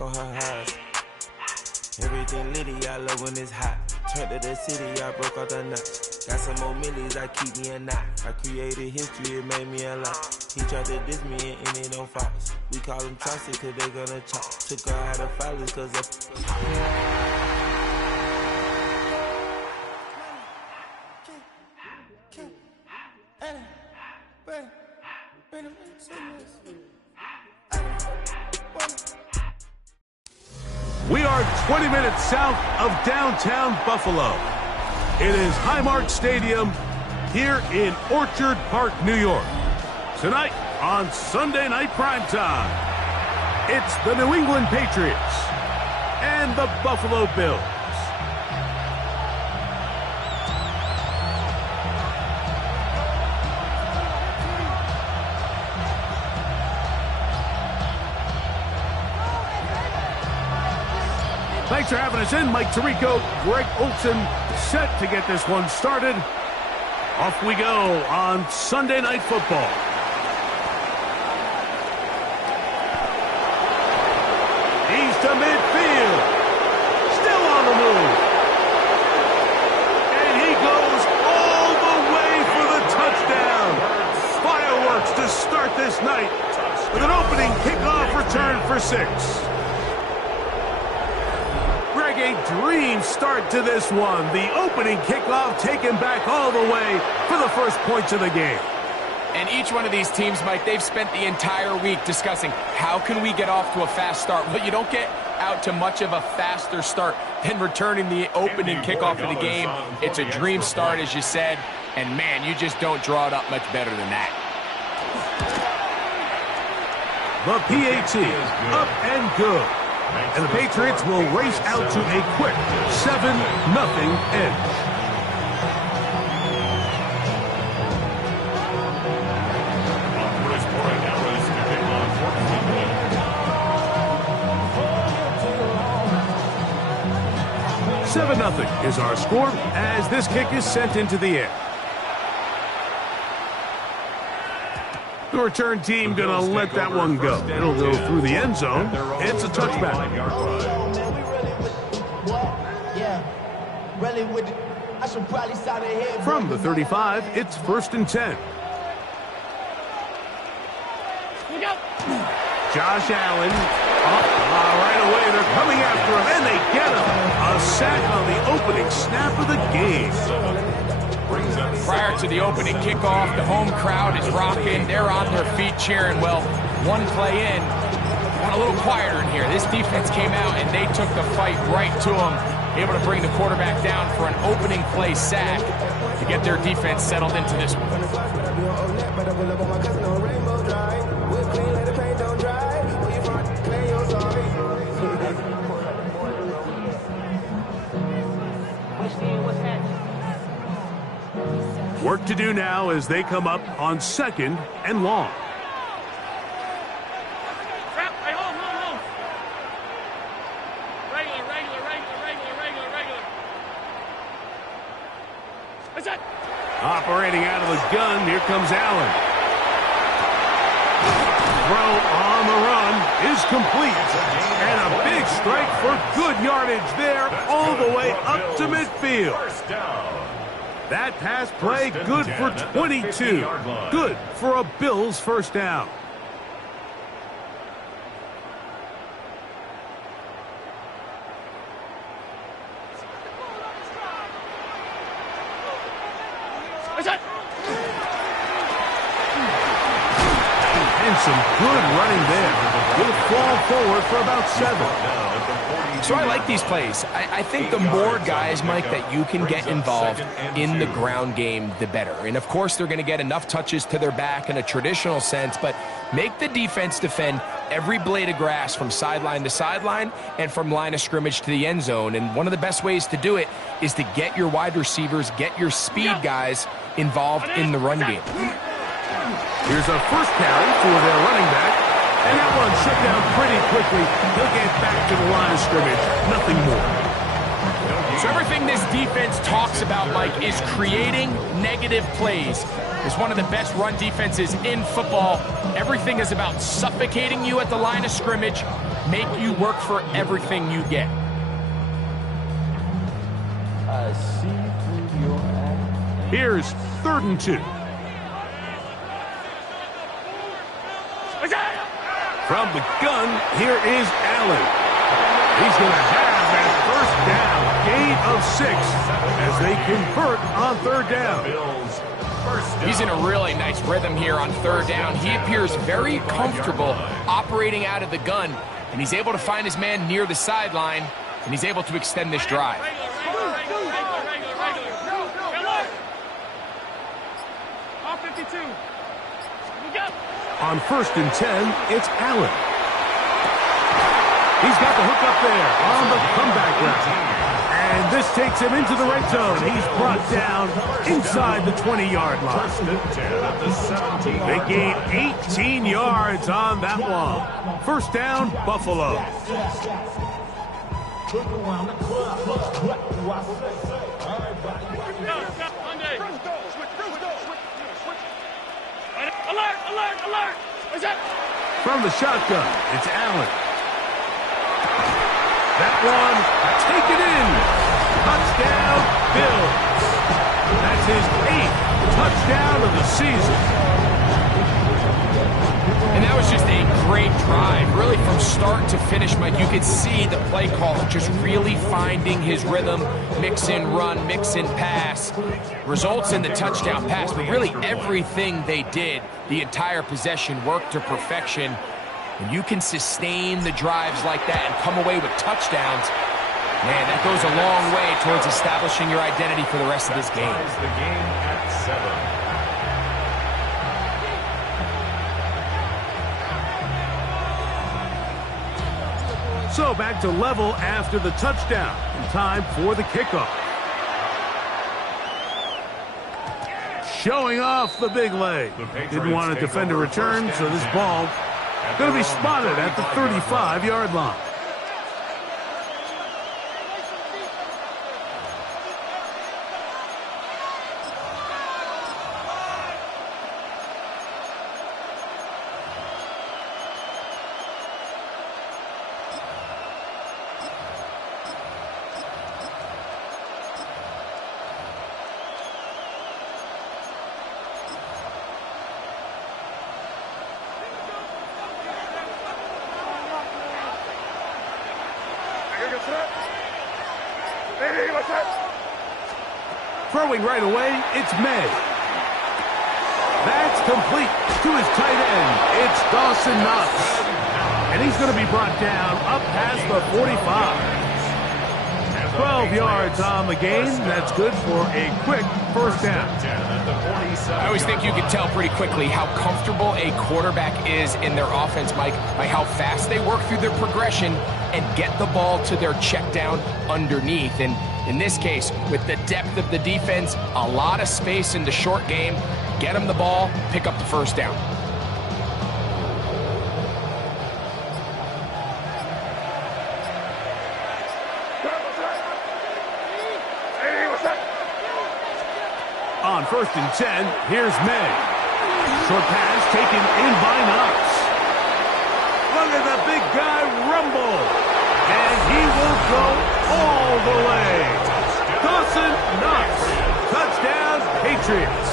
on her highs. Everything litty, I love when it's hot. Turned to the city, I broke out the notch. Got some more millies, I keep me a knot. I created history, it made me a lot. He tried to diss me and it on Fox. We call him Chauncey cause they gonna chop. Took her out of filers cause We are 20 minutes south of downtown Buffalo. It is Highmark Stadium here in Orchard Park, New York. Tonight on Sunday Night Primetime, it's the New England Patriots and the Buffalo Bills. Thanks for having us in. Mike Tirico, Greg Olson, set to get this one started. Off we go on Sunday Night Football. He's to midfield. Still on the move. And he goes all the way for the touchdown. Fireworks to start this night with an opening kickoff return for 6. A dream start to this one. The opening kickoff taken back all the way for the first points of the game. And each one of these teams, Mike, they've spent the entire week discussing how can we get off to a fast start. Well, you don't get out to much of a faster start than returning the opening kickoff of the game. It's a dream start, as you said, and man, you just don't draw it up much better than that. The PAT, up and good. And the Patriots will race out to a quick 7-0 edge. $7-0 is our score as this kick is sent into the air. The return team gonna let that one go. It'll go through the end zone. It's a touchback. From the 35, it's 1st and 10. Josh Allen. Right away, they're coming after him, and they get him. A sack on the opening snap of the game. Prior to the opening kickoff, the home crowd is rocking. They're on their feet cheering. Well, one play in, got a little quieter in here. This defense came out, and they took the fight right to them, able to bring the quarterback down for an opening play sack to get their defense settled into this one. Work to do now as they come up on 2nd and long. Operating out of the gun, here comes Allen. Throw on the run is complete. And a big strike for good yardage there all the way up to midfield. That pass play, good for 22. Good for a Bills first down. And some good running there. He'll fall forward for about 7. So I like these plays. I think the more guys, Mike, that you can get involved in the ground game, the better. And, of course, they're going to get enough touches to their back in a traditional sense, but make the defense defend every blade of grass from sideline to sideline and from line of scrimmage to the end zone. And one of the best ways to do it is to get your wide receivers, get your speed guys involved in the run game. Here's a first carry for their running back. And that one shut down pretty quickly. He'll get back to the line of scrimmage. Nothing more. So everything this defense talks about, Mike, is creating negative plays. It's one of the best run defenses in football. Everything is about suffocating you at the line of scrimmage, make you work for everything you get. I see through your eyes. Here's 3rd and 2. From the gun, here is Allen. He's going to have that 1st down, gain of 6 as they convert on 3rd down. He's in a really nice rhythm here on 3rd down. He appears very comfortable operating out of the gun, and he's able to find his man near the sideline, and he's able to extend this drive. On 1st and 10, it's Allen. He's got the hook up there on the comeback route. And this takes him into the red zone. He's brought down inside the 20-yard line. They gain 18 yards on that one. 1st down, Buffalo. Alert! From the shotgun, it's Allen. That one, taken in. Touchdown, Bills. That's his 8th touchdown of the season. And that was just a great drive. Really, from start to finish, Mike, you could see the play caller just really finding his rhythm, mix in run, mix in pass. Results in the touchdown pass, but really everything they did, the entire possession, worked to perfection. When you can sustain the drives like that and come away with touchdowns, man, that goes a long way towards establishing your identity for the rest of this game. The game at 7. So back to level after the touchdown. And time for the kickoff. Showing off the big leg. Didn't want to defend a return, so this ball going to be spotted at the 35-yard line. Throwing right away, it's May. That's complete to his tight end. It's Dawson Knox. And he's going to be brought down up past the 45. 12 yards on the gain. That's good for a quick 1st down. I always think you can tell pretty quickly how comfortable a quarterback is in their offense, Mike, by how fast they work through their progression and get the ball to their check down underneath. And in this case, with the depth of the defense, a lot of space in the short game, get them the ball, pick up the 1st down. On 1st and 10, here's May. Short pass taken in by Knox. Look at the big guy rumble. And he will go all the way. Dawson Knox. Touchdown, Patriots.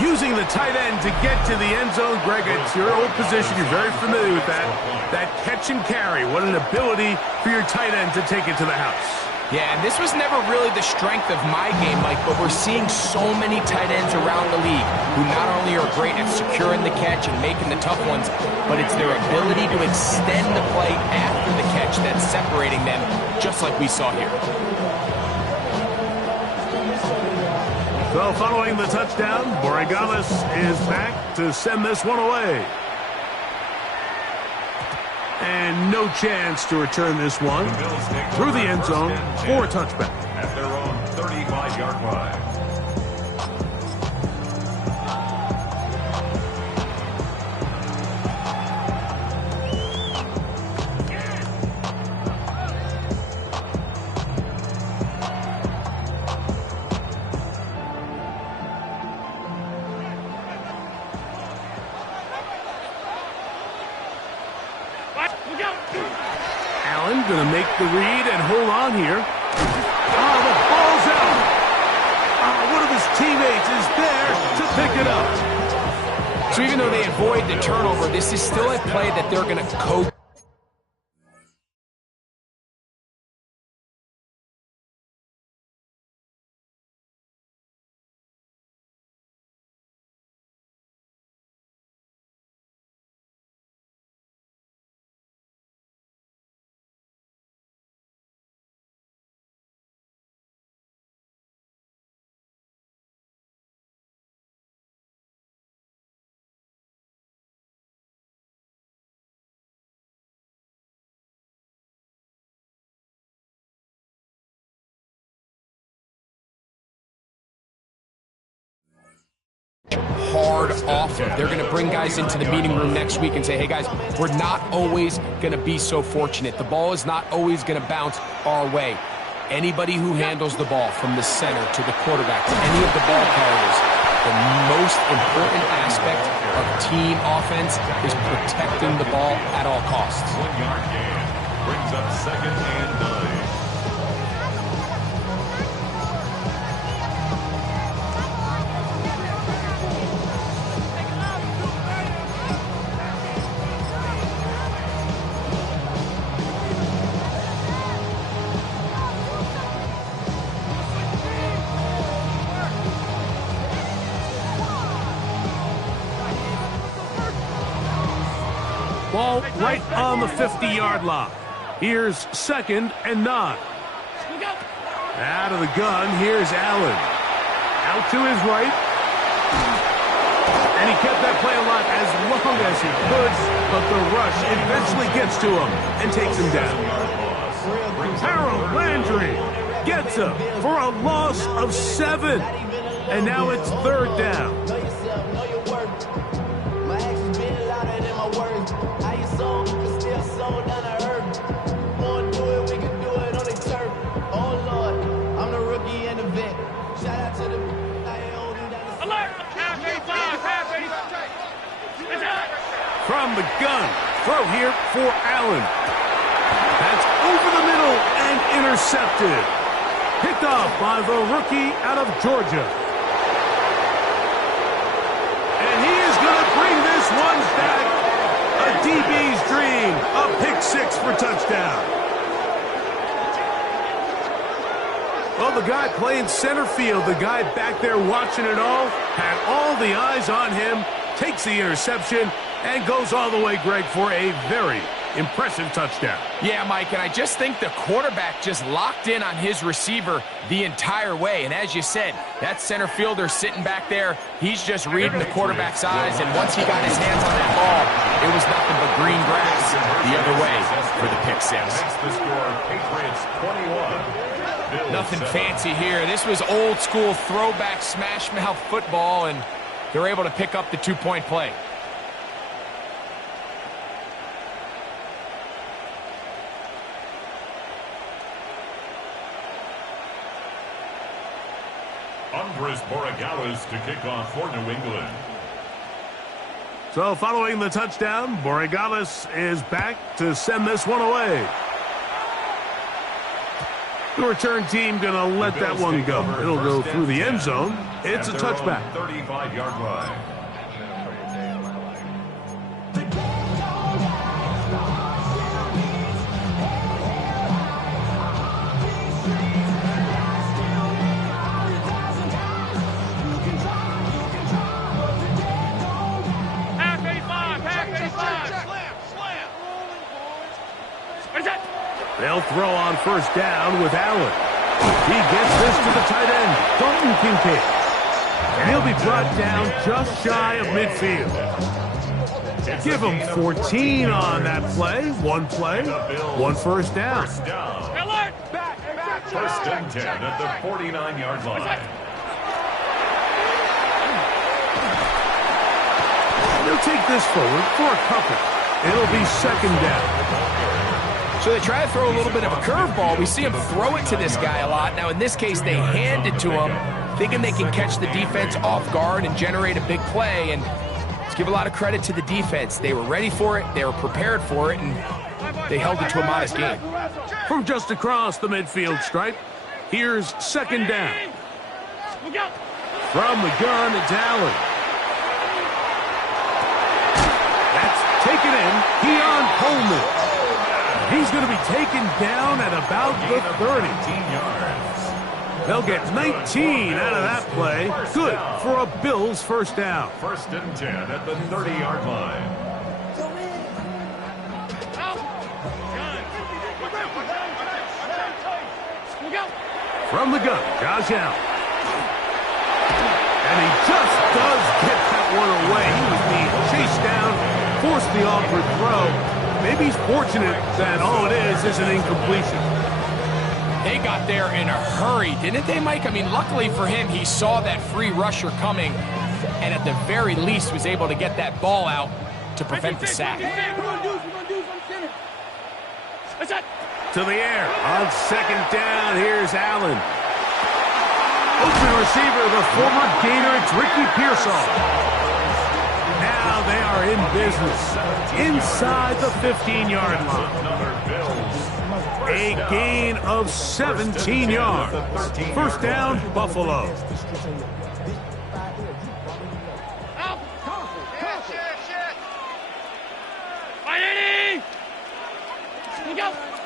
Using the tight end to get to the end zone, Greg, it's your old position. You're very familiar with that. That catch and carry. What an ability for your tight end to take it to the house. Yeah, and this was never really the strength of my game, Mike, but we're seeing so many tight ends around the league who not only are great at securing the catch and making the tough ones, but it's their ability to extend the play after the catch that's separating them, just like we saw here. So following the touchdown, Borregales is back to send this one away. And no chance to return this one through the end zone for a touchback. At their own 35-yard line. Allen gonna make the read and hold on here. Oh, the ball's out. One of his teammates is there to pick it up. So even though they avoid the turnover, this is still a play that they're going to coach. Hard offer. They're going to bring guys into the meeting room next week and say, hey guys, we're not always going to be so fortunate. The ball is not always going to bounce our way. Anybody who handles the ball from the center to the quarterback to any of the ball carriers, the most important aspect of team offense is protecting the ball at all costs. 1 yard gain brings up 2nd and 9. Ball right on the 50-yard line. Here's 2nd and 9. Out of the gun, here's Allen. Out to his right. And he kept that play alive as long as he could, but the rush eventually gets to him and takes him down. Harold Landry gets him for a loss of 7. And now it's 3rd down. From the gun, throw here for Allen. That's over the middle and intercepted. Picked off by the rookie out of Georgia. And he is going to bring this one back. A DB's dream. A pick 6 for touchdown. Well, the guy playing center field, the guy back there watching it all, had all the eyes on him, takes the interception, and goes all the way, Greg, for a very impressive touchdown. Yeah, Mike, and I just think the quarterback just locked in on his receiver the entire way. And as you said, that center fielder sitting back there, he's just reading the quarterback's eyes. And once he got his hands on that ball, it was nothing but green grass the other way for the pick 6. That's the score, Patriots 21. Nothing fancy here. This was old school throwback smash mouth football, and they're able to pick up the 2-point play. Andres Borregales to kick off for New England. So following the touchdown, Borregales is back to send this one away. The return team going to let that one go. It'll go through the end zone. It's a touchback. 35-yard line. They'll throw on 1st down with Allen. He gets this to the tight end, Dalton Kincaid. And he'll be brought down just shy of midfield. Give him 14 on that play. One 1st down. 1st and 10 at the 49-yard line. They'll take this forward for a couple. It'll be 2nd down. So they try to throw a little bit of a curveball. We see him throw it to this guy a lot. Now, in this case, they hand it to him, thinking they can catch the defense off guard and generate a big play. And let's give a lot of credit to the defense. They were ready for it. They were prepared for it. And they held it to a modest gain. From just across the midfield stripe, here's second down. From the gun, it's Allen. That's taken in. Keon Coleman. He's going to be taken down at about the 30. They'll get 19 out of that play. Good for a Bills first down. 1st and 10 at the 30-yard line. From the gun, Josh Allen. And he just does get that one away. He was being chased down, forced the awkward throw. Maybe he's fortunate that all it is an incompletion. They got there in a hurry, didn't they, Mike? I mean, luckily for him, he saw that free rusher coming and at the very least was able to get that ball out to prevent the sack. To the air. On second down, here's Allen. Open receiver, the former Gator, it's Ricky Pearsall. Now they are in business inside the 15-yard line. A gain of 17 yards. First down, Buffalo.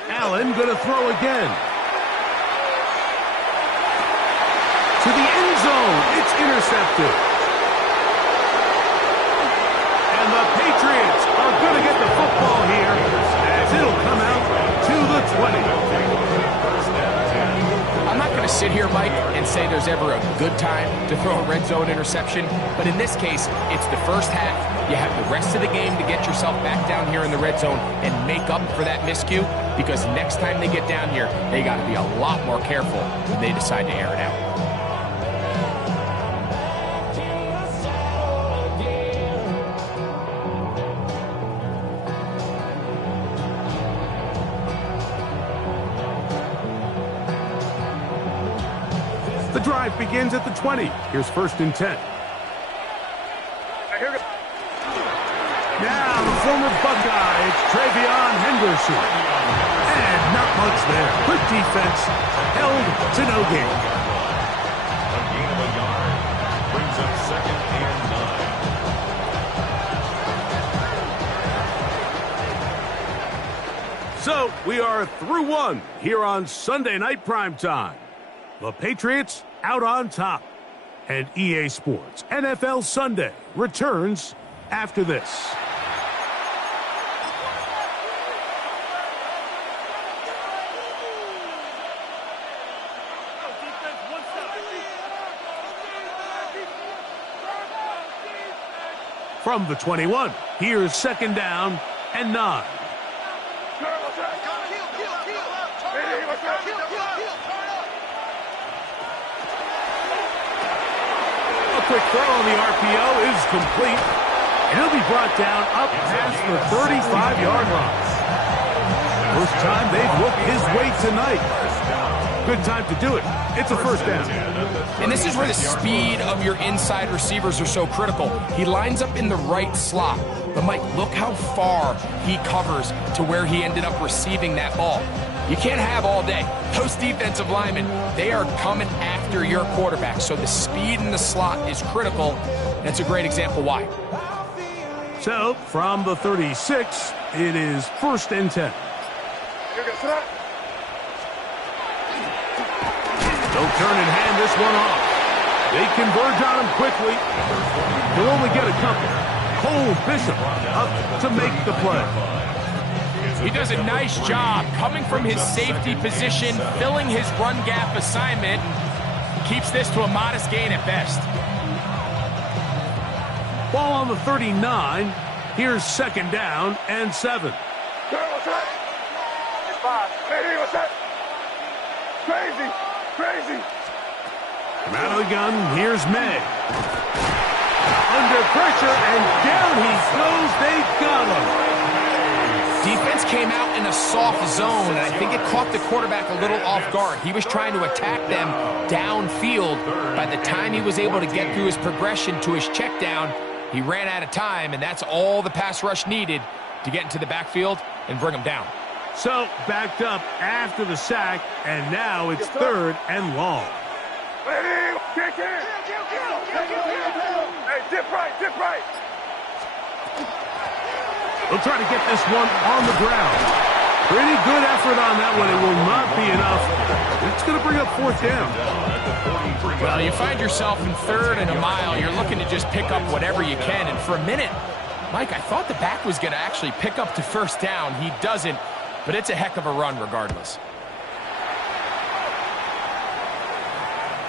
Allen going to throw again. To the end zone. It's intercepted. And the Patriots are going to get the football here as it'll come out to the 20. I'm not going to sit here, Mike, and say there's ever a good time to throw a red zone interception, but in this case, it's the first half. You have the rest of the game to get yourself back down here in the red zone and make up for that miscue, because next time they get down here, they got to be a lot more careful when they decide to air it out. The drive begins at the 20. Here's 1st and 10. Now the former Buckeye, it's Travion Henderson. And not much there. Good defense, held to no gain. A gain of a yard brings up 2nd and 9. So we are through one here on Sunday Night Primetime. The Patriots out on top. And EA Sports NFL Sunday returns after this. From the 21, here's second down and 9. A quick throw on the RPO is complete. And he'll be brought down up past the 35-yard line. First time they've looked his way tonight. Good time to do it. It's a first down. And this is where the speed of your inside receivers are so critical. He lines up in the right slot. But, Mike, look how far he covers to where he ended up receiving that ball. You can't have all day. Those defensive linemen, they are coming after your quarterback. So the speed in the slot is critical. That's a great example why. So, from the 36, it is 1st and 10. They'll turn and hand this one off. They converge on him quickly. He'll only get a couple. Cole Bishop up to make the play. He does a nice job coming from his safety position, filling his run gap assignment, keeps this to a modest gain at best. Ball on the 39. Here's second down and 7. Crazy. From out of the gun, here's May. Under pressure, and down he goes. They got him. Defense came out in a soft zone, and I think it caught the quarterback a little off guard. He was trying to attack them downfield. By the time he was able to get through his progression to his check down, he ran out of time, and that's all the pass rush needed to get into the backfield and bring him down. So, backed up after the sack, and now it's 3rd and long. Hey, dip right. They'll try to get this one on the ground. Pretty good effort on that one. It will not be enough. It's going to bring up 4th down. Well, you find yourself in 3rd and a mile. You're looking to just pick up whatever you can. And for a minute, Mike, I thought the back was going to actually pick up to 1st down. He doesn't, but it's a heck of a run regardless.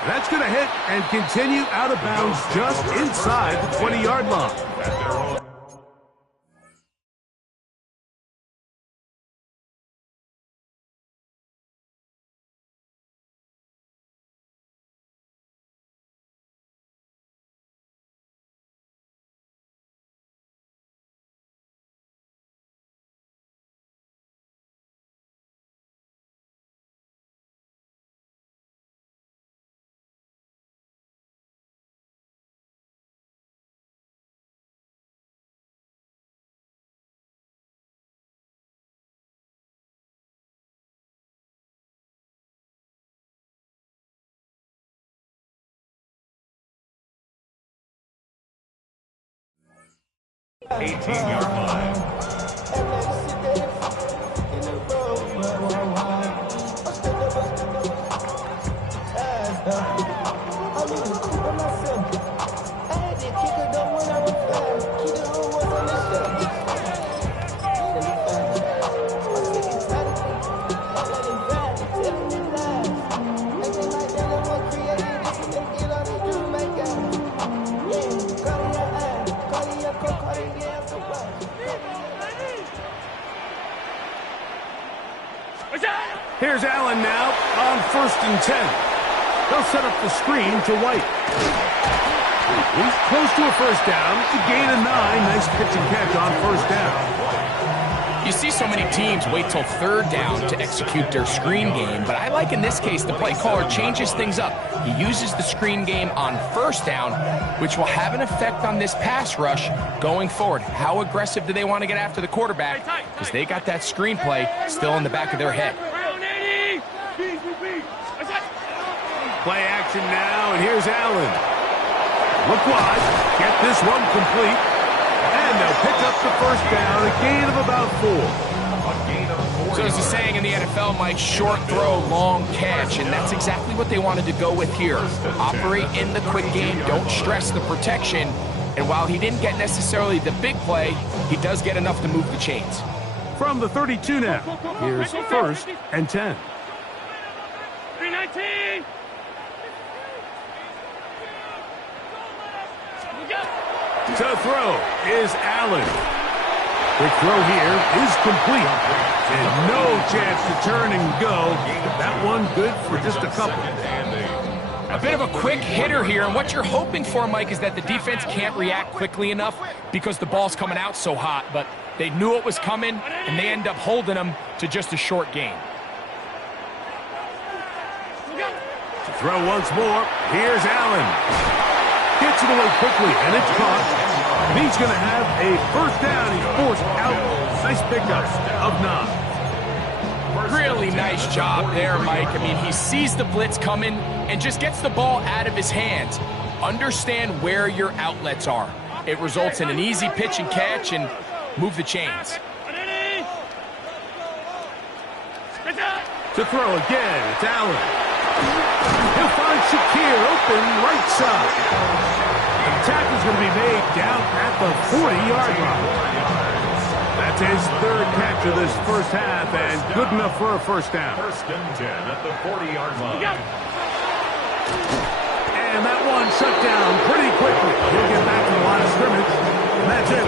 That's going to hit and continue out of bounds just inside the 20-yard line. Eighteen-yard line. Here's Allen now on 1st and 10. They'll set up the screen to White. He's close to a 1st down. A gain of 9. Nice pitch and catch on 1st down. You see so many teams wait till 3rd down to execute their screen game, but I like in this case the play caller changes things up. He uses the screen game on 1st down, which will have an effect on this pass rush going forward. How aggressive do they want to get after the quarterback? Because they got that screen play still in the back of their head. Play action now, and here's Allen. Look wide, get this one complete, and they'll pick up the 1st down, a gain of about 4. So there's a saying in the NFL, Mike, short throw, long catch, and that's exactly what they wanted to go with here. Operate in the quick game, don't stress the protection, and while he didn't get necessarily the big play, he does get enough to move the chains. From the 32 now, here's 1st and 10. 319. To throw is Allen. The throw here is complete. And no chance to turn and go. That one good for just a couple. A bit of a quick hitter here, and what you're hoping for, Mike, is that the defense can't react quickly enough because the ball's coming out so hot, but they knew it was coming, and they end up holding them to just a short gain. To throw once more, here's Allen. Gets it away quickly, and it's caught. And he's going to have a 1st down. He's forced out. Nice pickup of 9. Really nice job there, Mike. I mean, he sees the blitz coming and just gets the ball out of his hands. Understand where your outlets are. It results in an easy pitch and catch and move the chains. To throw again, it's Allen. He'll find Shakir open right side. The tackle's going to be made down at the 40-yard line. That's his 3rd catch of this 1st half, and good enough for a 1st down. 1st and 10 at the 40-yard line. And that one shut down pretty quickly. He'll get back to the line of scrimmage, and that's it.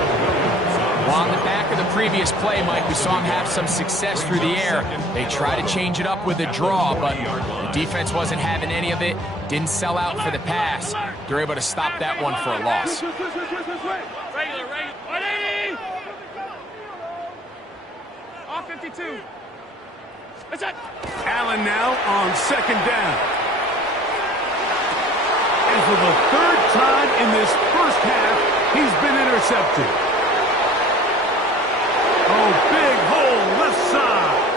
Well, on the back of the previous play, Mike, we saw him have some success through the air. They tried to change it up with a draw, but the defense wasn't having any of it, didn't sell out for the pass. They're able to stop that one for a loss. Regular. 180. Off 52. That's it. Allen now on 2nd down. And for the 3rd time in this 1st half, he's been intercepted. Oh, big hole left side.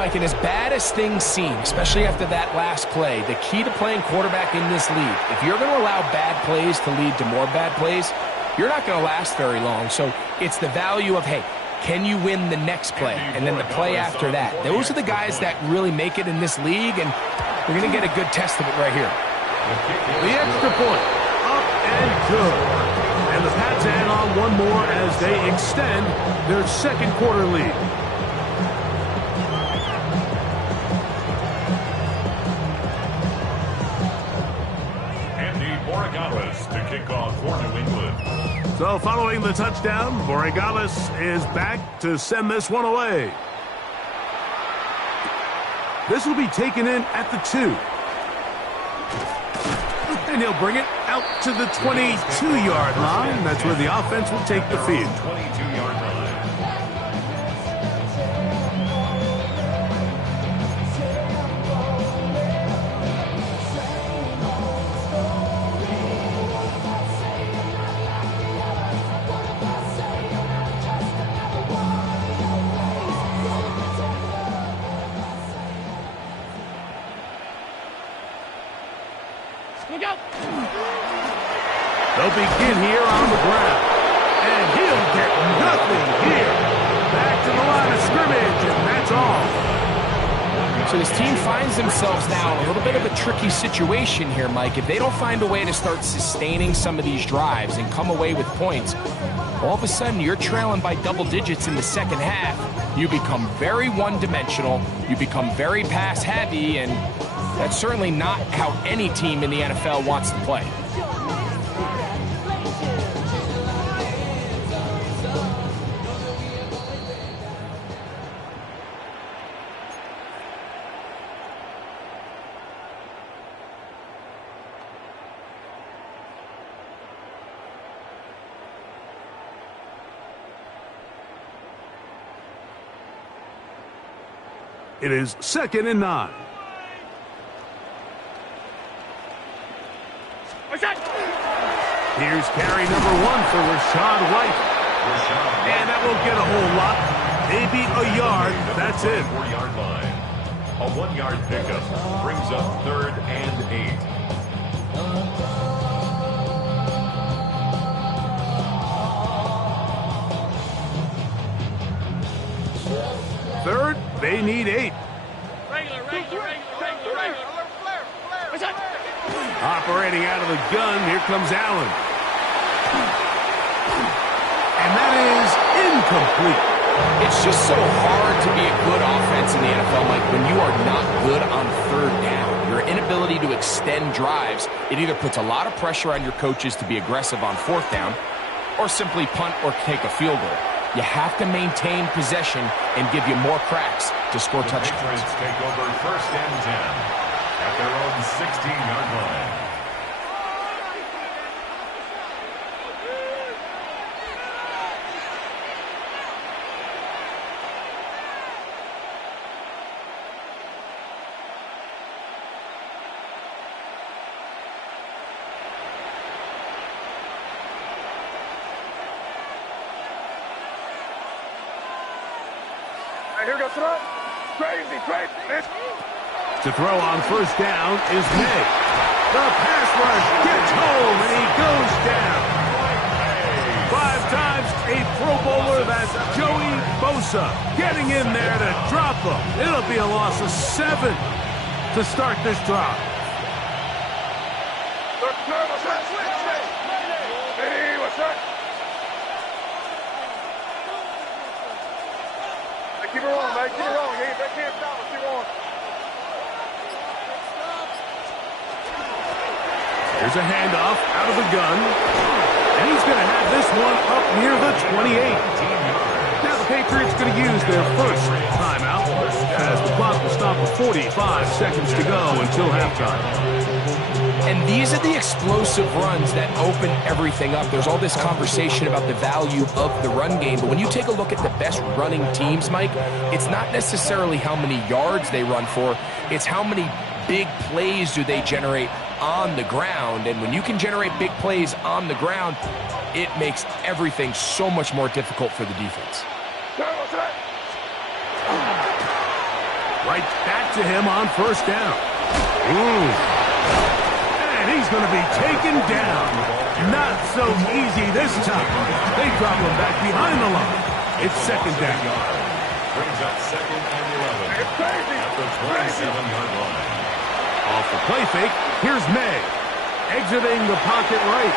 Mike, and as bad as things seem, especially after that last play, the key to playing quarterback in this league, if you're going to allow bad plays to lead to more bad plays, you're not going to last very long. So it's the value of, hey, can you win the next play and then the play after that? Those are the guys that really make it in this league, and we're going to get a good test of it right here. The extra point, up and good. And the Pats add on one more as they extend their second quarter lead. To kick off for New England. So following the touchdown, Borregales is back to send this one away. This will be taken in at the 2. And he'll bring it out to the 22-yard line. That's where the offense will take the field. 22-yard line. They'll begin here on the ground. And he'll get nothing here. Back to the line of scrimmage, and that's all. So this team finds themselves now in a little bit of a tricky situation here, Mike. If they don't find a way to start sustaining some of these drives and come away with points, all of a sudden you're trailing by double digits in the second half. You become very one-dimensional. You become very pass-heavy, and that's certainly not how any team in the NFL wants to play. It is 2nd and 9. Here's carry number 1 for Rachaad White. And that won't get a whole lot. Maybe a yard. That's it. 4-yard line. A 1-yard pickup brings up 3rd and 8. Third, they need 8. Regular. Operating out of the gun, here comes Allen. And that is incomplete. It's just so hard to be a good offense in the NFL, Mike, when you are not good on 3rd down. Your inability to extend drives, it either puts a lot of pressure on your coaches to be aggressive on 4th down or simply punt or take a field goal. You have to maintain possession and give you more cracks to score touchdowns. Patriots take over 1st and 10 at their own 16-yard line. Here goes throw. Crazy. To throw on 1st down is May. The pass rush gets home, and he goes down. 5 times a Pro Bowler, that's Joey Bosa, getting in there to drop him. It'll be a loss of 7 to start this drive. Keep it rolling, man. Keep it rolling. They can't stop us. Keep on. Here's a handoff out of the gun. And he's going to have this one up near the 28. Now the Patriots going to use their first timeout as the clock will stop with 45 seconds to go until halftime. And these are the explosive runs that open everything up. There's all this conversation about the value of the run game, but when you take a look at the best running teams, Mike, it's not necessarily how many yards they run for, it's how many big plays do they generate on the ground. And when you can generate big plays on the ground, it makes everything so much more difficult for the defense. Right back to him on first down. Ooh. And he's going to be taken down. Not so easy this time. They drop him back behind the line. It's second down. Brings up 2nd and 11 at the 27-yard line. Off the play fake, here's May. Exiting the pocket right.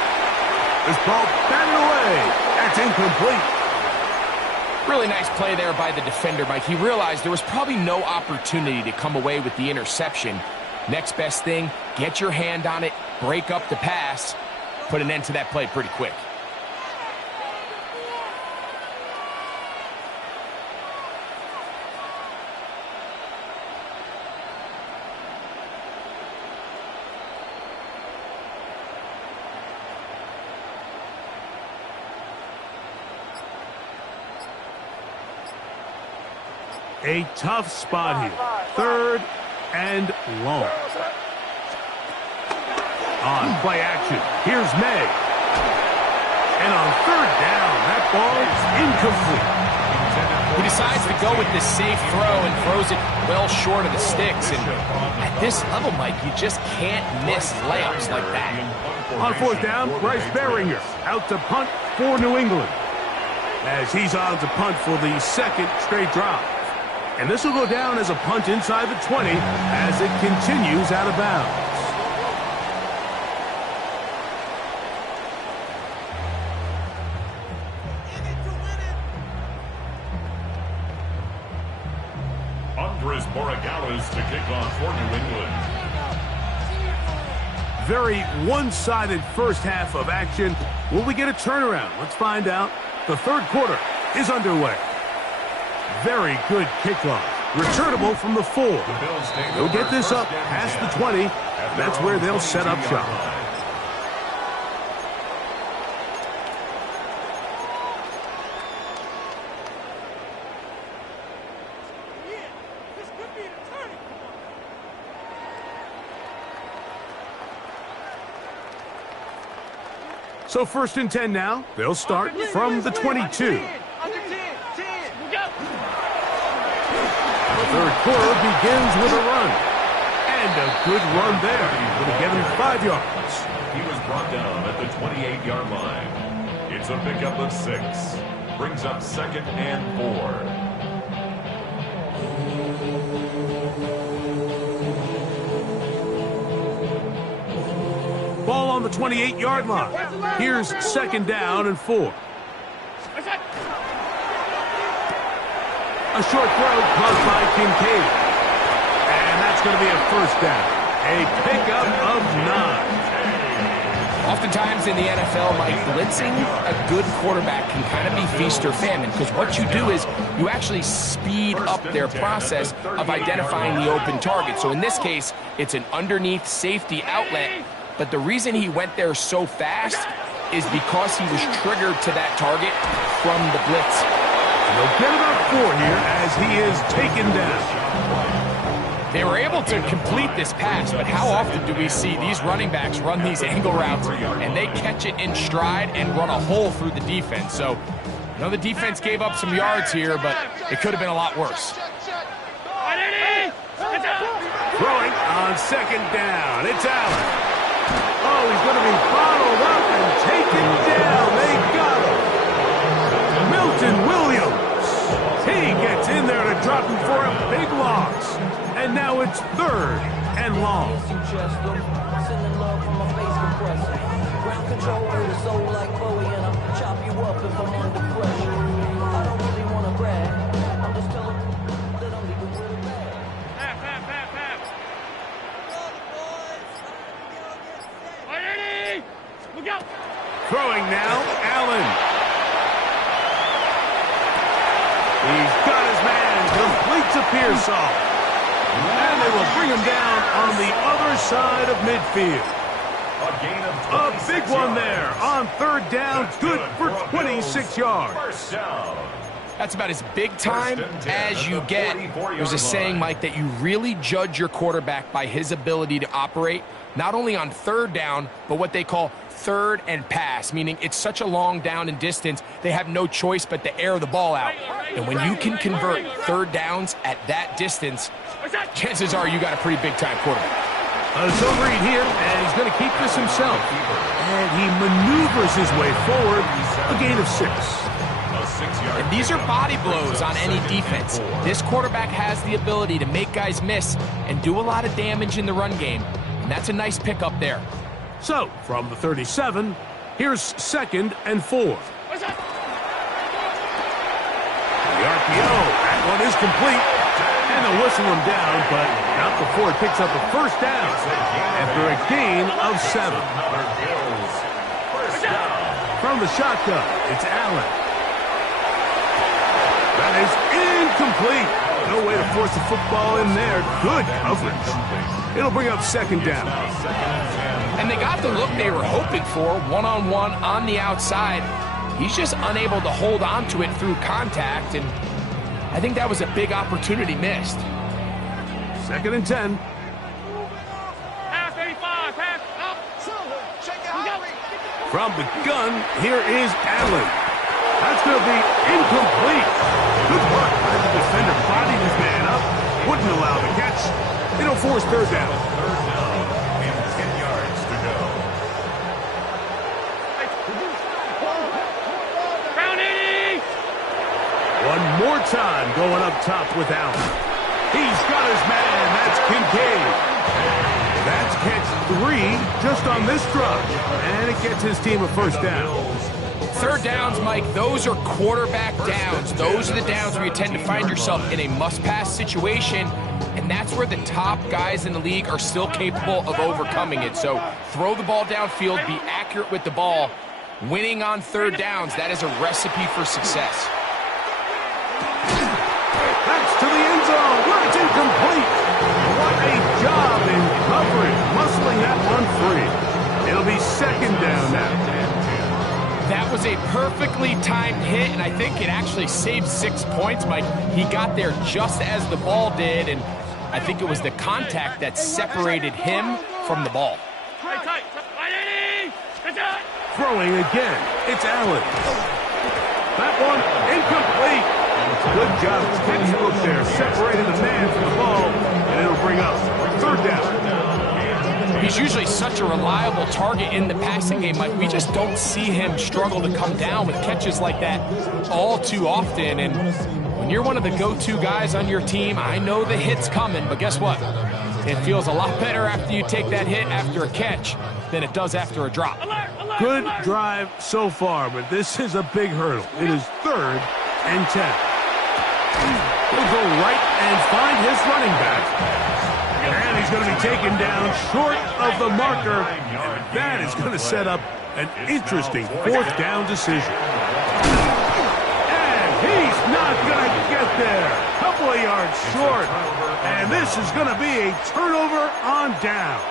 This ball batted away. That's incomplete. Really nice play there by the defender, Mike. He realized there was probably no opportunity to come away with the interception. Next best thing, get your hand on it, break up the pass, put an end to that play pretty quick. A tough spot here. 3rd and long. On play action, here's May. And on 3rd down, that ball is incomplete. He decides to go with this safe throw and throws it well short of the sticks. And at this level, Mike, you just can't miss layups like that. On 4th down, Bryce Baringer out to punt for New England. As he's on to punt for the 2nd straight drive. And this will go down as a punt inside the 20 as it continues out of bounds. Andres Borregales to kick off for New England. Very one-sided first half of action. Will we get a turnaround? Let's find out. The 3rd quarter is underway. Very good kickoff. Returnable from the 4. They'll get this up past the 20. That's where they'll set up shop. So 1st and 10 now. They'll start from the 22. The 3rd quarter begins with a run. And a good run there. Going to get him 5 yards. He was brought down at the 28-yard line. It's a pickup of 6. Brings up 2nd and 4. Ball on the 28-yard line. Here's 2nd down and 4. A short throw caught by Kincaid. And that's going to be a 1st down. A pickup of 9. Oftentimes in the NFL, Mike, blitzing a good quarterback can kind of be feast or famine, because what you do is you actually speed up their process of identifying the open target. So in this case, it's an underneath safety outlet, but the reason he went there so fast is because he was triggered to that target from the blitz. They'll get about 4 here as he is taken down. They were able to complete this pass, but how often do we see these running backs run these angle routes and they catch it in stride and run a hole through the defense? So, I know the defense gave up some yards here, but it could have been a lot worse. Throwing on 2nd down. It's Allen. Oh, he's going to be bottled up and taken down. They got him. Milton Williams. He gets in there to drop him for a big loss. And now it's 3rd and long. Throwing now, Allen. He's got his man, completes a Pearsall. And they will bring him down on the other side of midfield. A big one there on 3rd down, good for 26 yards. That's about as big time as you get. There's a saying, Mike, that you really judge your quarterback by his ability to operate, not only on 3rd down, but what they call 3rd and pass, meaning it's such a long down and distance, they have no choice but to air the ball out. And when you can convert 3rd downs at that distance, chances are you got a pretty big-time quarterback. Zone read here, and he's going to keep this himself. And he maneuvers his way forward, a gain of 6. And these are body blows on any defense. This quarterback has the ability to make guys miss and do a lot of damage in the run game. And that's a nice pickup there. So, from the 37, here's 2nd and 4. The RPO, that one is complete. And they'll whistle him down, but not before it picks up a first down after a gain of 7. From the shotgun, it's Allen. That is incomplete. No way to force the football in there. Good coverage. It'll bring up 2nd down. And they got the look they were hoping for, one-on-one on the outside. He's just unable to hold on to it through contact, and I think that was a big opportunity missed. 2nd and 10. Pass 85, pass up. From the gun, here is Allen. That's going to be incomplete. Good work by the defender. Bodied his man up. Wouldn't allow the catch. It'll force 3rd down. And 10 yards to go. Round 80. One more time going up top with Allen. He's got his man. That's Kincaid. That's catch 3 just on this drive. And it gets his team a first down. 3rd downs, Mike, those are quarterback downs. Those are the downs where you tend to find yourself in a must-pass situation, and that's where the top guys in the league are still capable of overcoming it. So throw the ball downfield, be accurate with the ball. Winning on 3rd downs, that is a recipe for success. That's to the end zone where it's incomplete. What a job in coverage, muscling that one free. It'll be 2nd down now. That was a perfectly timed hit, and I think it actually saved 6 points, Mike. He got there just as the ball did, and I think it was the contact that separated him from the ball. Throwing again, it's Allen. That one incomplete. Good job, Kenny Hook there, separated the man from the ball, and it'll bring up 3rd down. He's usually such a reliable target in the passing game, Mike. We just don't see him struggle to come down with catches like that all too often. And when you're one of the go-to guys on your team, I know the hit's coming, but guess what? It feels a lot better after you take that hit after a catch than it does after a drop. Good drive so far, but this is a big hurdle. It is 3rd and 10. He'll go right and find his running back. And he's going to be taken down short of the marker. And that is going to set up an interesting 4th down decision. And he's not going to get there. Couple of yards short. And this is going to be a turnover on downs.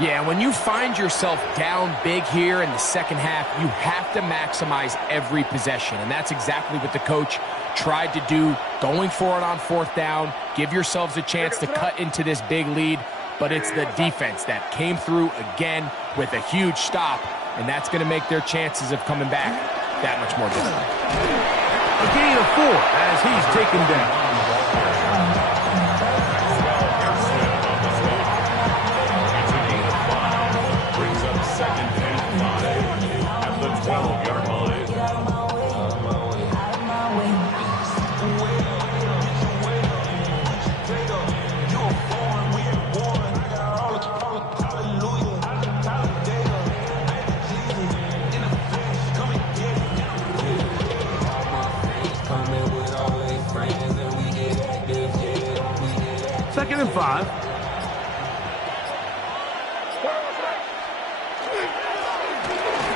Yeah, when you find yourself down big here in the 2nd half, you have to maximize every possession. And that's exactly what the coach tried to do, going for it on 4th down. Give yourselves a chance to cut into this big lead. But it's the defense that came through again with a huge stop. And that's going to make their chances of coming back that much more difficult. A gain of 4 as he's taken down. Second and 5.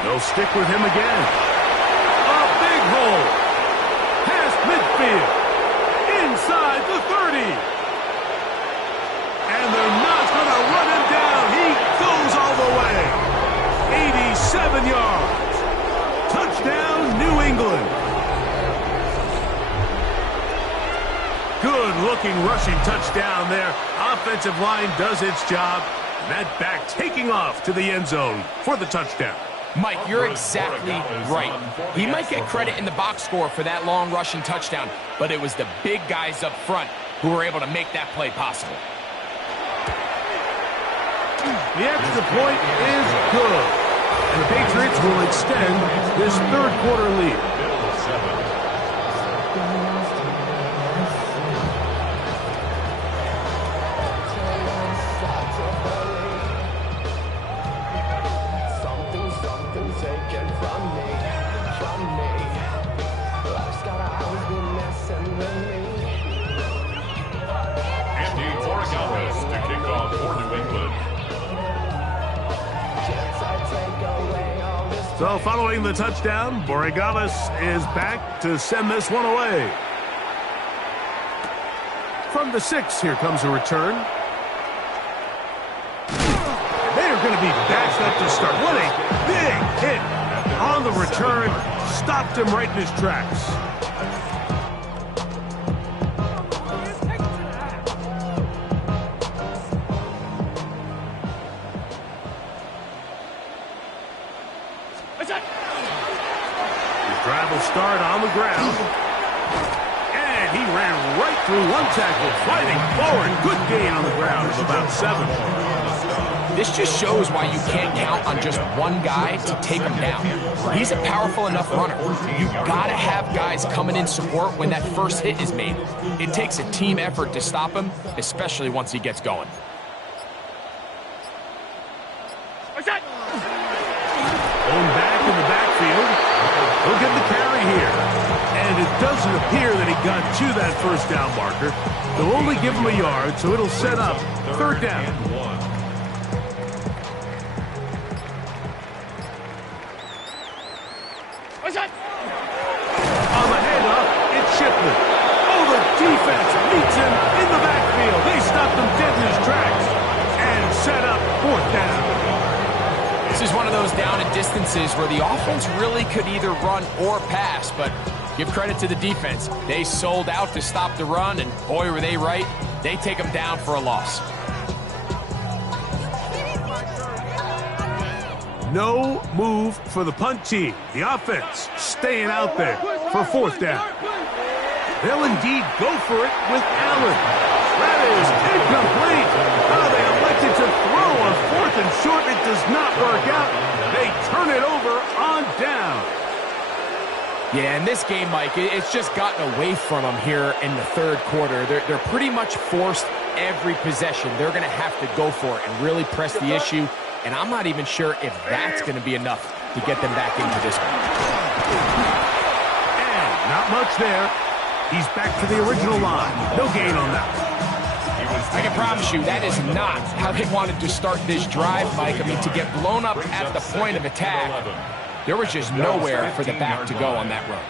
They'll stick with him again. A big hole. Past midfield. Inside the 30. And they're not going to run him down. He goes all the way. 87 yards. Touchdown, New England. Good-looking rushing touchdown there. Offensive line does its job. And that back taking off to the end zone for the touchdown. Mike, you're exactly right. He might get credit in the box score for that long rushing touchdown, but it was the big guys up front who were able to make that play possible. The extra point is good. And the Patriots will extend this third quarter lead. So following the touchdown, Borregales is back to send this one away. From the 6, here comes a return. They're going to be backed up to start. What a big hit on the return. Stopped him right in his tracks. Start on the ground. And he ran right through one tackle, fighting forward. Good gain on the ground of about 7. This just shows why you can't count on just one guy to take him down. He's a powerful enough runner. You've got to have guys coming in support when that first hit is made. It takes a team effort to stop him, especially once he gets going. Going back in the backfield. He'll get the carry here. And it doesn't appear that he got to that first down marker. They'll only give him a yard, so it'll set up third down. On the handoff, it's Shipley. Oh, the defense meets him in the backfield. They stopped him dead in his tracks and set up fourth down. This is one of those down and distances where the offense really could either run or pass, but give credit to the defense. They sold out to stop the run, and boy, were they right. They take them down for a loss. No move for the punt team. The offense staying out there for fourth down. They'll indeed go for it with Allen. That is incomplete. Oh, they elected to throw on fourth and short. It does not work out. They turn it over on down. Yeah, in this game, Mike, it's just gotten away from them here in the third quarter. They're pretty much forced every possession. They're going to have to go for it and really press the issue. And I'm not even sure if that's going to be enough to get them back into this one. And not much there. He's back to the original line. No gain on that. I can promise you that is not how they wanted to start this drive, Mike. I mean, to get blown up at the point of attack, there was just nowhere for the back to go on that run.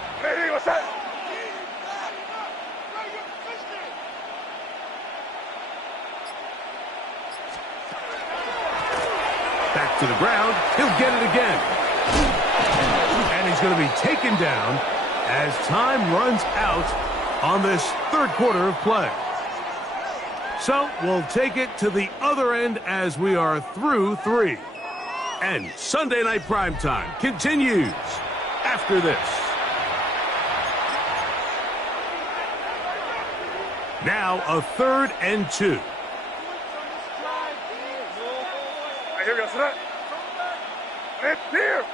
Back to the ground. He'll get it again. And he's going to be taken down as time runs out on this third quarter of play. So we'll take it to the other end as we are through 3. And Sunday Night Primetime continues after this. Now a 3rd and 2. Here we go, sit here.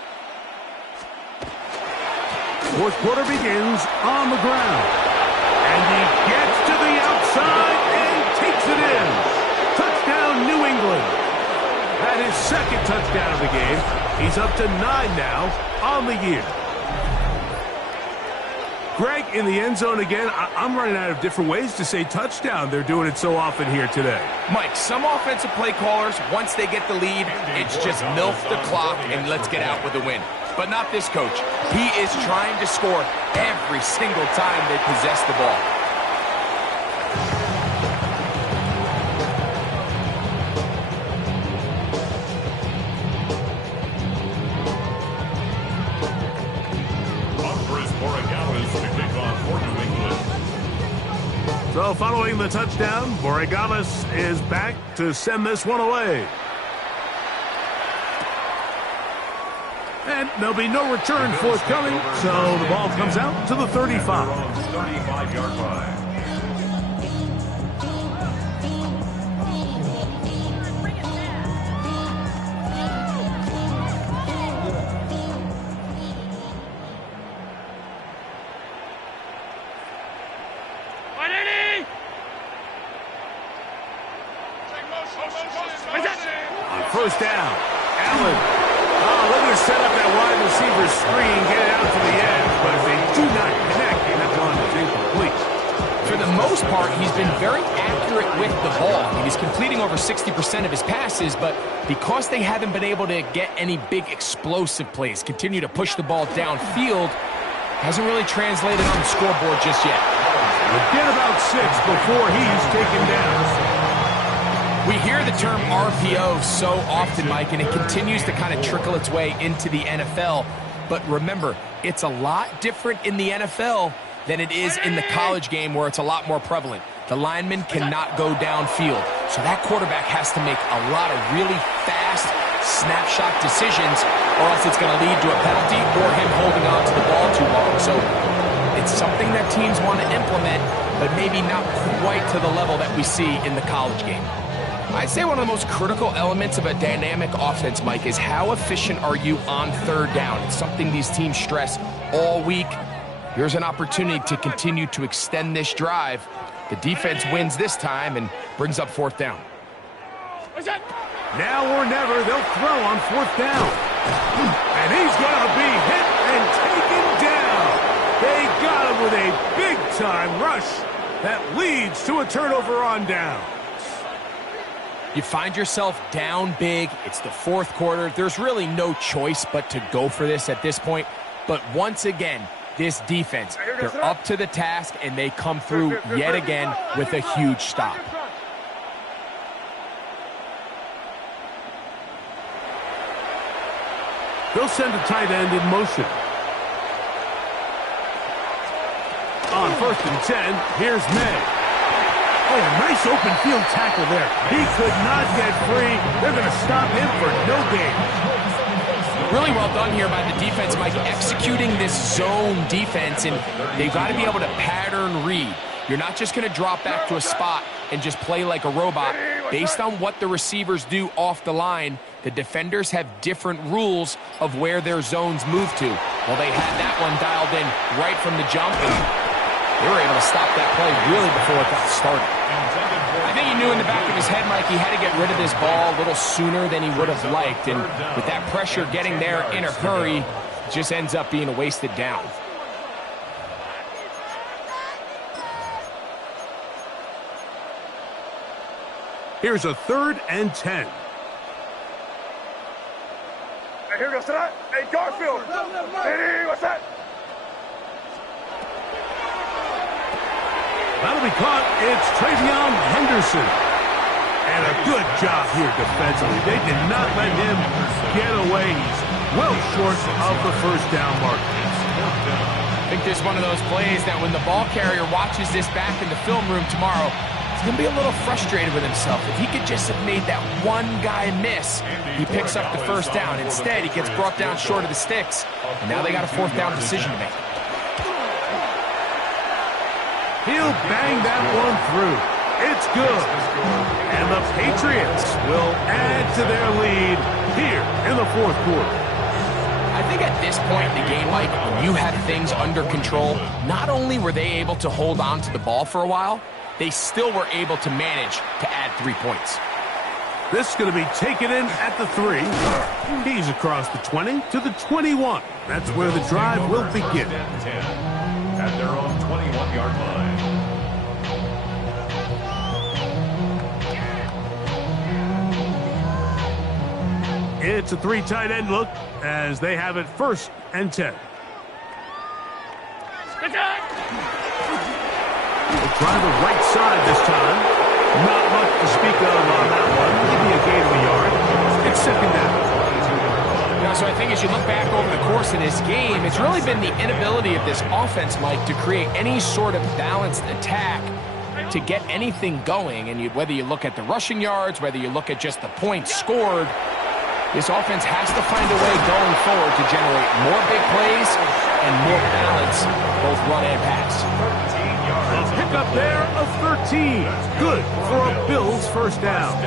Fourth quarter begins on the ground. And he gets to the outside and takes it in. Touchdown, New England. That is second touchdown of the game. He's up to 9 now on the year. Greg, in the end zone again, I'm running out of different ways to say touchdown. They're doing it so often here today. Mike, some offensive play callers, once they get the lead, it's just milk the clock and let's get out with a win. But not this coach. He is trying to score every single time they possess the ball. So following the touchdown, Borregales is back to send this one away. And there'll be no return forthcoming, so the ball comes out to the 35. 35-yard line. set up that wide receiver screen, get it out to the edge, but if they do not connect, that run is incomplete. For the most part, he's been very accurate with the ball. I mean, he's completing over 60% of his passes, but because they haven't been able to get any big explosive plays, continue to push the ball downfield, hasn't really translated on the scoreboard just yet. We'll get about 6 before he's taken down. We hear the term RPO so often, Mike, and it continues to kind of trickle its way into the NFL. But remember, it's a lot different in the NFL than it is in the college game where it's a lot more prevalent. The lineman cannot go downfield, so that quarterback has to make a lot of really fast snapshot decisions, or else it's going to lead to a penalty or him holding on to the ball too long. So it's something that teams want to implement, but maybe not quite to the level that we see in the college game. I'd say one of the most critical elements of a dynamic offense, Mike, is how efficient are you on third down. It's something these teams stress all week. Here's an opportunity to continue to extend this drive. The defense wins this time and brings up fourth down. Now or never, they'll throw on fourth down. And he's going to be hit and taken down. They got him with a big-time rush that leads to a turnover on down. You find yourself down big. It's the fourth quarter. There's really no choice but to go for this at this point. But once again, this defense, they're up to the task, and they come through yet again with a huge stop. They'll send a tight end in motion. On 1st and 10, here's May. Oh, nice open field tackle there. He could not get free. They're going to stop him for no gain. Really well done here by the defense, Mike, executing this zone defense, and they've got to be able to pattern read. You're not just going to drop back to a spot and just play like a robot. Based on what the receivers do off the line, the defenders have different rules of where their zones move to. Well, they had that one dialed in right from the jump, and they were able to stop that play really before it got started. I think he knew in the back of his head, Mike, he had to get rid of this ball a little sooner than he would have liked. And with that pressure getting there in a hurry, it just ends up being a wasted down. Here's a 3rd and 10. Hey, here goes to that. Hey, Garfield. Hey, what's that? That'll be caught. It's Travion Henderson. And a good job here defensively. They did not let him get away. He's well short of the first down mark. I think this is one of those plays that when the ball carrier watches this back in the film room tomorrow, he's going to be a little frustrated with himself. If he could just have made that one guy miss, he picks up the first down. Instead, he gets brought down short of the sticks, and now they got a fourth down decision to make. He'll bang that one through. It's good. And the Patriots will add to their lead here in the fourth quarter. I think at this point in the game, Mike, when you have things under control, not only were they able to hold on to the ball for a while, they still were able to manage to add 3 points. This is going to be taken in at the 3. He's across the 20 to the 21. That's where the drive will begin. At their own 21-yard line. It's a 3 tight end look as they have it 1st and 10. We'll try the right side this time. Not much to speak of on that one. Maybe a gain of a yard. It's 2nd down. So I think as you look back over the course of this game, it's really been the inability of this offense, Mike, to create any sort of balanced attack to get anything going. And whether you look at the rushing yards, whether you look at just the points scored, this offense has to find a way going forward to generate more big plays and more balance, both run and pass. A pickup there of 13. Good for a Bills first down.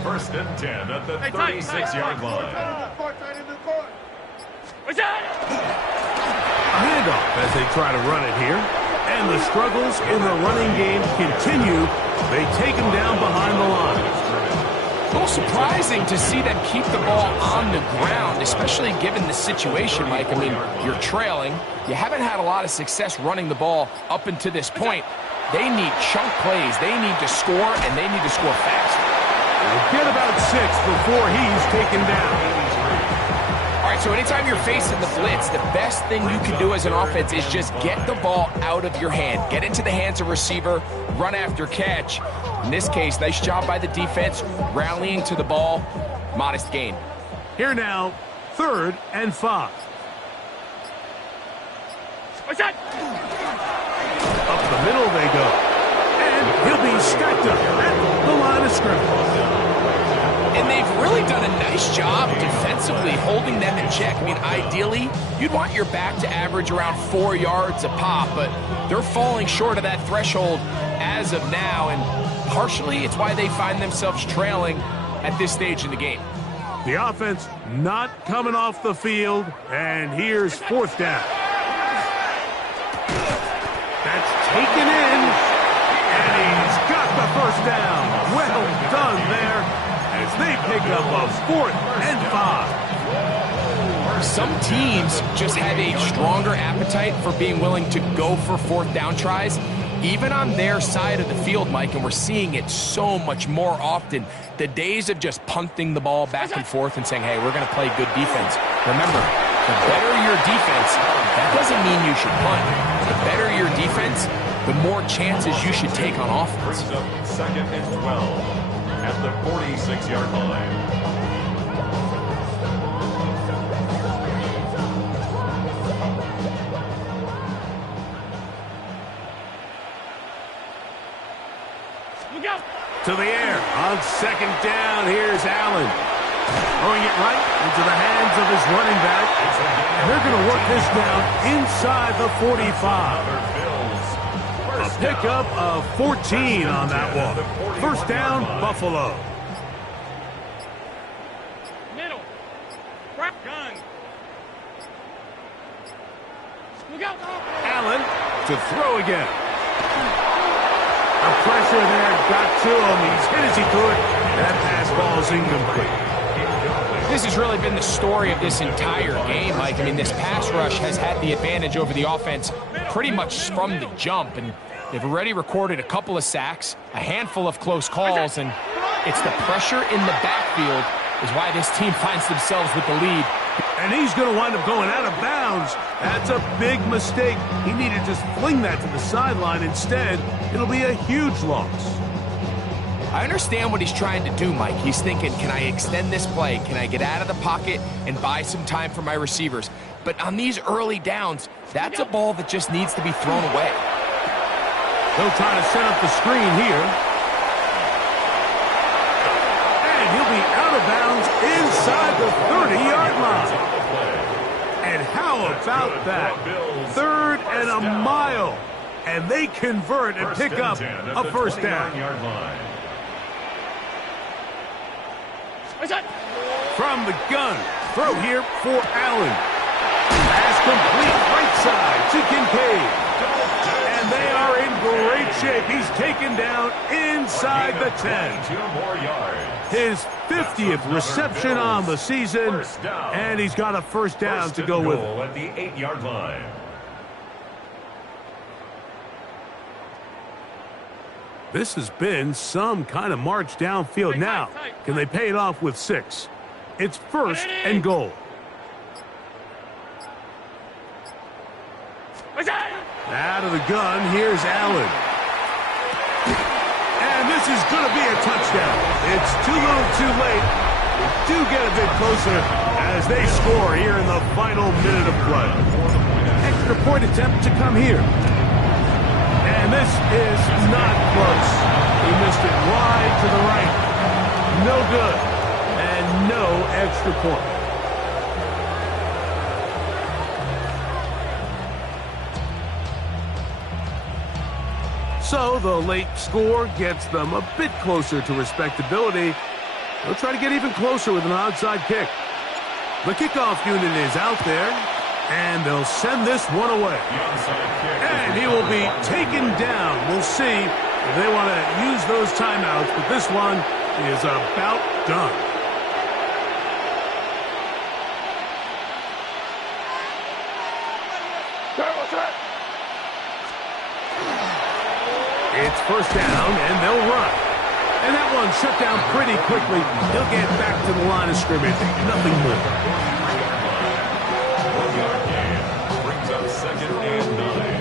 1st and 10 at the 36-yard line. A handoff as they try to run it here. And the struggles in the running game continue. They take him down behind the line. little surprising to see them keep the ball on the ground, especially given the situation, Mike. I mean, you're trailing. You haven't had a lot of success running the ball up until this point. They need chunk plays. They need to score, and they need to score fast. They'll get about 6 before he's taken down. All right, so anytime you're facing the blitz, the best thing you can do as an offense is just get the ball out of your hand. Get into the hands of receiver, run after catch. In this case, nice job by the defense, rallying to the ball. Modest gain. Here now, 3rd and 5. Up the middle they go. And he'll be stacked up at the line of scrimmage. And they've really done a nice job defensively holding them in check. I mean, ideally, you'd want your back to average around 4 yards a pop, but they're falling short of that threshold as of now, and partially it's why they find themselves trailing at this stage in the game. The offense not coming off the field, and here's 4th down. That's taken in, and he's got the 1st down. Well done there, as they pick up a 4th and 5. Some teams just have a stronger appetite for being willing to go for 4th down tries, even on their side of the field, Mike, and we're seeing it so much more often. The days of just punting the ball back and forth and saying, hey, we're going to play good defense. Remember, the better your defense, that doesn't mean you should punt. The better your defense, the more chances you should take on offense. 2nd and 12 at the 46-yard line. To the air on 2nd down. Here's Allen. Throwing it right into the hands of his running back. And they're going to work this down inside the 45. A pickup of 14 on that one. 1st down, Buffalo. Middle. Gun. Look out. Allen to throw again. The pressure there got to him. He's hit as he could. That pass ball is incomplete. This has really been the story of this entire game, Mike. I mean, this pass rush has had the advantage over the offense pretty much from the jump, and they've already recorded a couple of sacks, a handful of close calls, and it's the pressure in the backfield is why this team finds themselves with the lead. And he's going to wind up going out of bounds. That's a big mistake. He needed to just fling that to the sideline. Instead, it'll be a huge loss. I understand what he's trying to do, Mike. He's thinking, can I extend this play? Can I get out of the pocket and buy some time for my receivers? But on these early downs, that's a ball that just needs to be thrown away. He'll try to set up the screen here. And he'll be out of bounds inside the 30-yard line. And how about that? 3rd and a mile. And they convert and pick up a 1st down. From the gun, throw here for Allen. Pass complete, right side to Kincaid. And they are in great shape. He's taken down inside the 10. His 50th reception on the season, and he's got a 1st down to go with it. At the 8-yard line. This has been some kind of march downfield. Now, can they pay it off with 6? It's 1st and goal. Out of the gun, here's Allen. And this is going to be a touchdown. It's too little too late. They do get a bit closer as they score here in the final minute of play. Extra point attempt to come here. And this is not close. He missed it wide to the right. No good. And no extra point. So the late score gets them a bit closer to respectability. They'll try to get even closer with an onside kick. The kickoff unit is out there, and they'll send this one away. And he will be taken down. We'll see if they want to use those timeouts, but this one is about done. It's first down, and they'll run. And that one shut down pretty quickly. He'll get back to the line of scrimmage. Nothing more. 1 yard gain. Brings up 2nd and 9.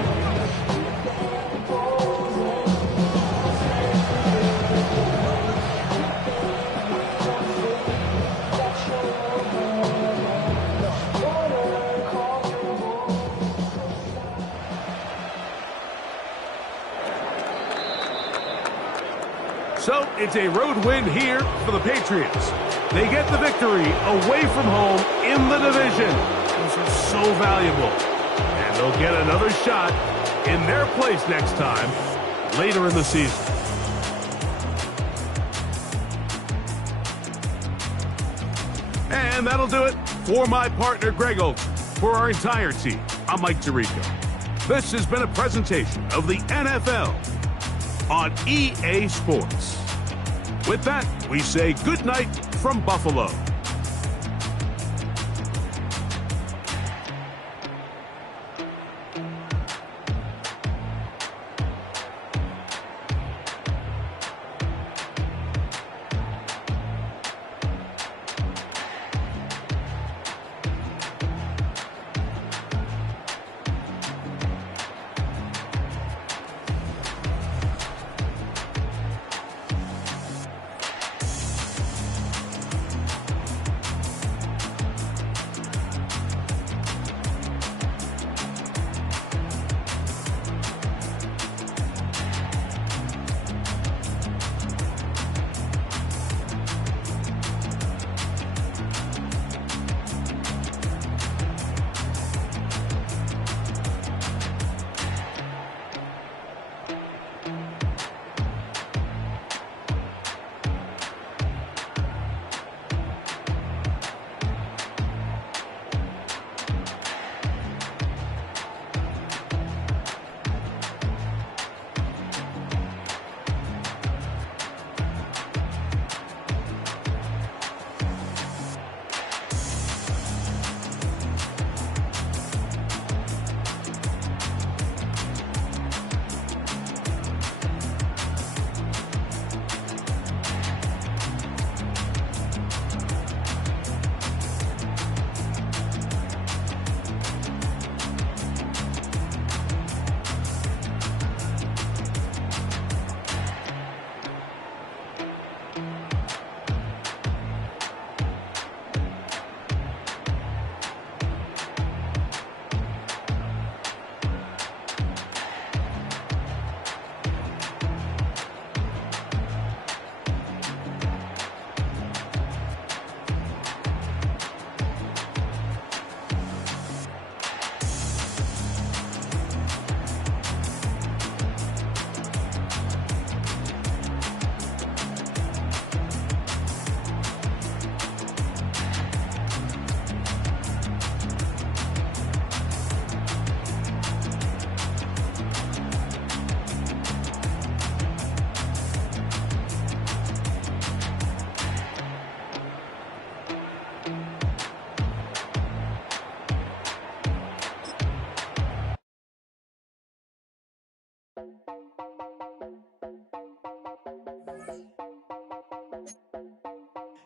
So it's a road win here for the Patriots. They get the victory away from home in the division. Those are so valuable. And they'll get another shot in their place next time later in the season. And that'll do it for my partner, Greg Olsen. For our entire team, I'm Mike Tirico. This has been a presentation of the NFL on EA Sports. With that, we say good night from Buffalo.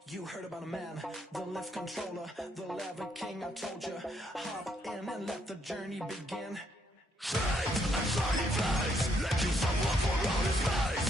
You heard about a man, the lift controller, the lever king, I told you. Hop in and let the journey begin. Flight, and flight, let you someone for all his life.